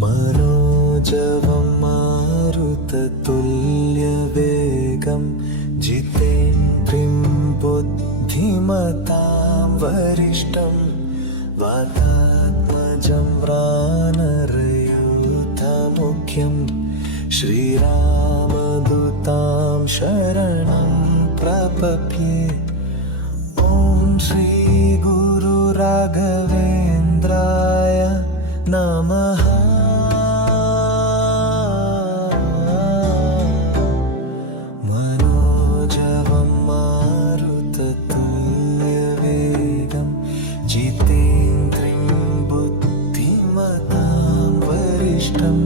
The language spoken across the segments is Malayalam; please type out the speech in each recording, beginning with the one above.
മനോജവം മാരുതതുല്യവേഗം ജിതേന്ദ്രിം ബുദ്ധിമതാം വരിഷ്ടം വാതാത്മജം വ്രാനരയൂഥമുഖ്യം ശ്രീരാമദൂതാം ശരണം പ്രപപ്യേ. ഓം ശ്രീ ഗുരുരാഘവ जितेन्द्रिं बुद्धिमतां वरिष्ठं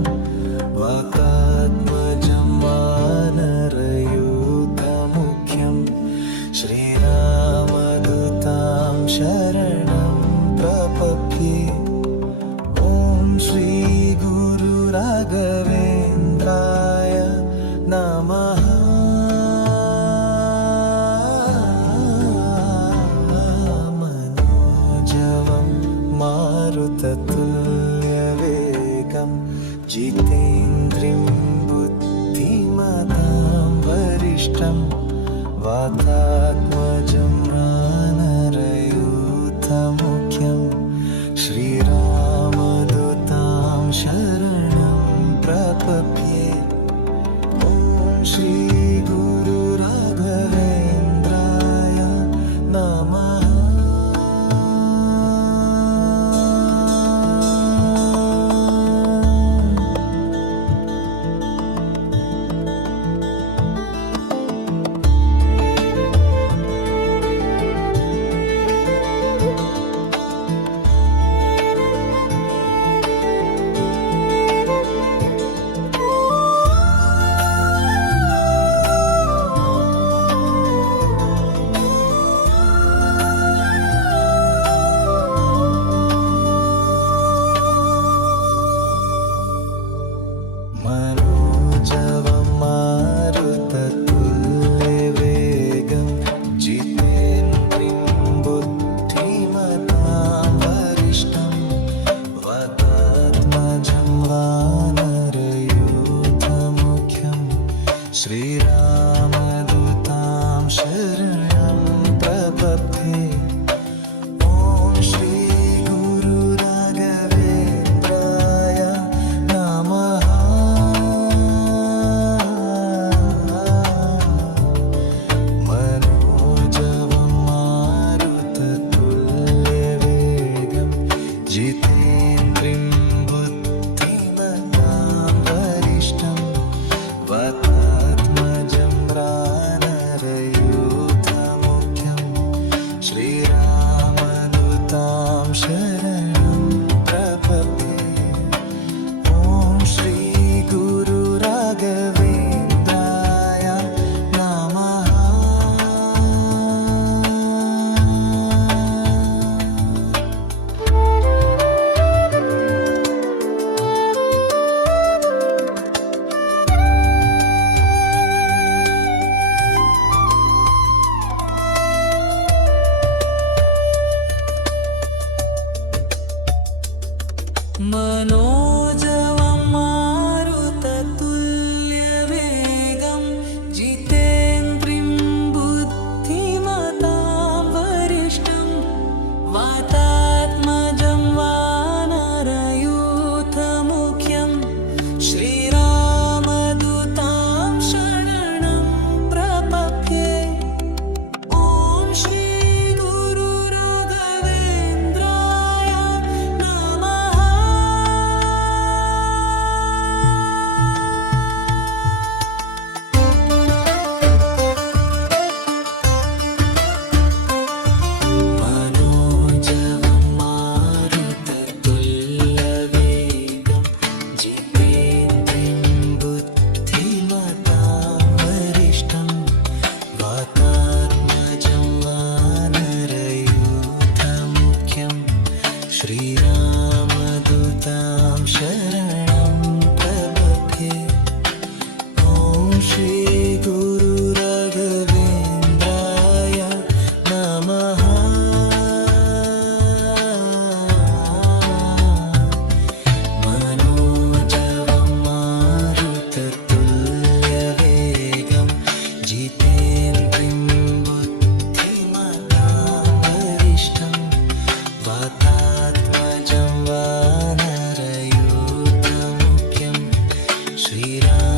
श्रीराम